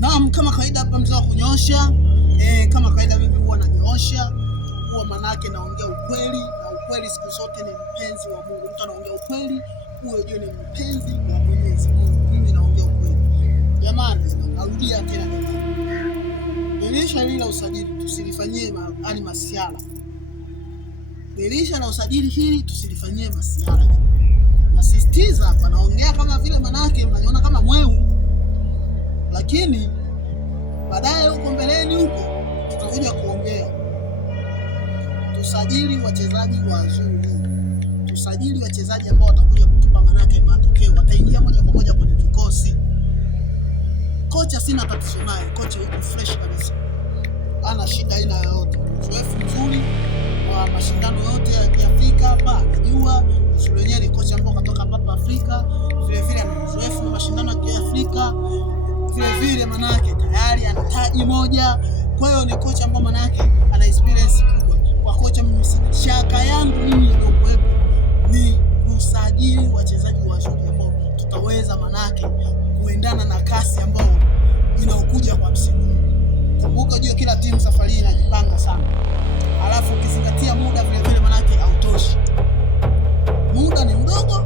Naam, kama kawaida hapa mzee wa kunyosha. Kama kawaida mimi huwa nanyoosha, huwa manake naongea ukweli, na ukweli siku zote ni mpenzi wa Mungu. Mtu anaongea ukweli, huyo ndio ni mpenzi wa Mwenyezi Mungu. Mimi naongea ukweli. Jamani, narudia tena dirisha hili la usajili tusilifanyie masiara. Dirisha la usajili hili tusilifanyie masiara. Nasisitiza hapa, naongea kama vile manake mnaniona kama mweu, lakini baadaye huko mbeleni huko tutakuja kuongea. Tusajili wachezaji wazuri, tusajili wachezaji ambao watakuja kutupa manake matokeo, wataingia moja kwa moja kwenye kikosi. Kocha sina tatizo naye, kocha yuko fresh kabisa, ana shida aina yoyote, uzoefu mzuri wa mashindano yote ya Kiafrika hapa, anajua Suleiman ni kocha ambao katoka hapa Afrika, vile vile ana uzoefu wa mashindano ya Kiafrika, vile vile manake tayari ana taji moja. Kwa hiyo ni kocha ambao manake ana experience kubwa. Kwa kocha mimi shaka yangu mimi iliyokuwepo ni kusajili wachezaji wazuri ambao tutaweza manake kuendana na kasi ambayo inaokuja kwa msimu huu. Kumbuka jua kila timu safari hii inajipanga sana, alafu ukizingatia muda vile vile manake hautoshi. Muda ni mdogo,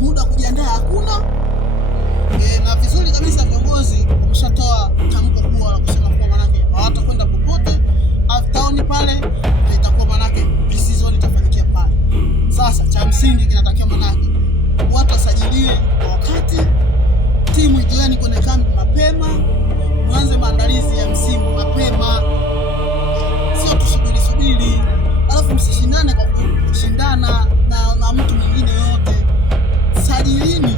muda kujiandaa hakuna. Na vizuri kabisa viongozi wameshatoa tamko kubwa la kusema kwa manake hawatakwenda popote aftaoni pale, itakuwa manake pre-season itafanikia pale. Sasa cha msingi kinatakiwa manake watu wasajiliwe kwa wakati, timu ijieni kwenye kambi mapema, mwanze maandalizi ya msimu mapema, sio tusubiri alafu msishindane kwa kushindana na mtu mwingine yote. Sajilini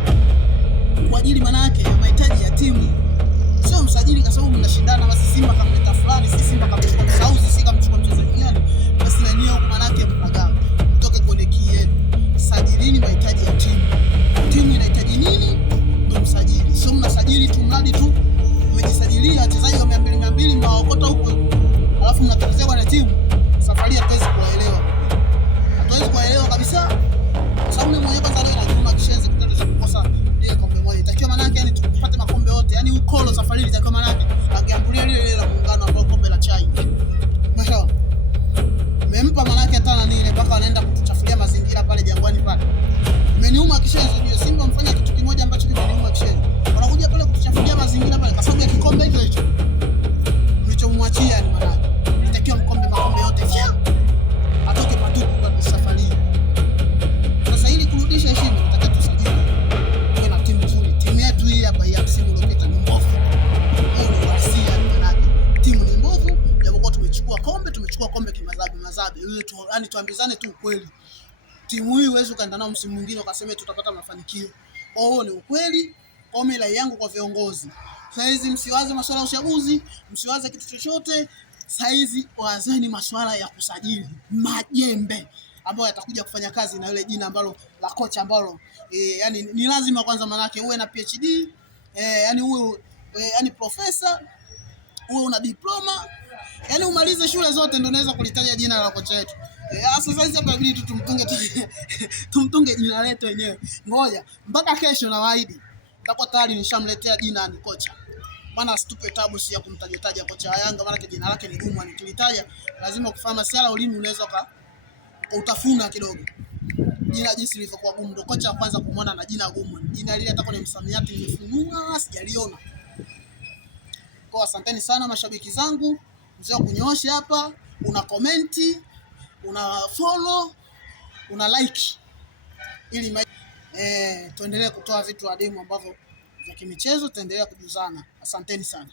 kwa ajili manake ya mahitaji ya timu, sio msajili kwa sababu mnashindana. Basi Simba kamleta fulani, si Simba kamchukua Msauzi, si kamchukua mchezaji gani, basi na nyinyi manake mpagawa kutoka kwenye kieni. Sajilini mahitaji ya timu, timu inahitaji nini ndio msajili, sio mnasajili tu mradi tu mmejisajilia wachezaji wa 200 mnaokota huko, alafu mnatokezea bwana timu. Safari hatuwezi kuelewa kabisa, sababu mimi mwenyewe kwanza leo najua kishenzi kitendo cha kukosa ile kombe moja. Itakiwa manake yani tupate makombe yote, yani ukolo safari itakiwa manake angeambulia ile la muungano ambao kombe la chai. Mashallah. Mmempa manake hata na nini mpaka wanaenda kutuchafulia mazingira pale Jangwani pale. Mmeniuma kishenzi ndio Simba mfanya kitu kimoja ambacho kimeniuma kishenzi. Wanakuja pale kutuchafulia mazingira pale kwa sababu ya kikombe hicho. Mlichomwachia ni manake. Itakiwa makombe yote vya atoke patupu kwa safari. Sasa ili kurudisha heshima nataka tusajili kwa na timu nzuri. Timu yetu hii hapa ya msimu uliopita ni mbovu. Ni wasia manake. Timu ni mbovu, japokuwa tumechukua kombe kimazabi. Yaani tuambizane tu ukweli. Timu hii huwezi ukaenda nao msimu mwingine ukasema tutapata mafanikio. Ni ukweli. Omela yangu kwa viongozi. Saizi msiwaze masuala ya uchaguzi, msiwaze kitu chochote. Saizi wazeni masuala ya kusajili majembe ambayo yatakuja kufanya kazi na ile jina ambalo la kocha ambalo yani ni lazima kwanza manake uwe na PhD, yani uwe yani profesa, uwe una diploma, yani umalize shule zote ndio unaweza kulitaja jina la kocha wetu. Sasa hizi hapa inabidi tumtunge jina letu wenyewe. Ngoja mpaka kesho na waahidi nitakuwa tayari nishamletea jina ni kocha. Maana asitupe tabu si ya kumtajataja kocha wa Yanga, maana jina lake ni gumu, nikilitaja lazima kufahamu masuala ulimi unaweza utafuna kidogo. Jina jinsi lilivyokuwa gumu, ndio kocha wa kwanza kumuona na jina gumu. Jina lile hata kwenye msamiati nimefunua sijaliona. Kwa asanteni sana mashabiki zangu, mzee wa kunyoosha hapa, una comment, una follow, una like ili tuendelee kutoa vitu adimu ambavyo vya kimichezo, tuendelee kujuzana. Asanteni sana.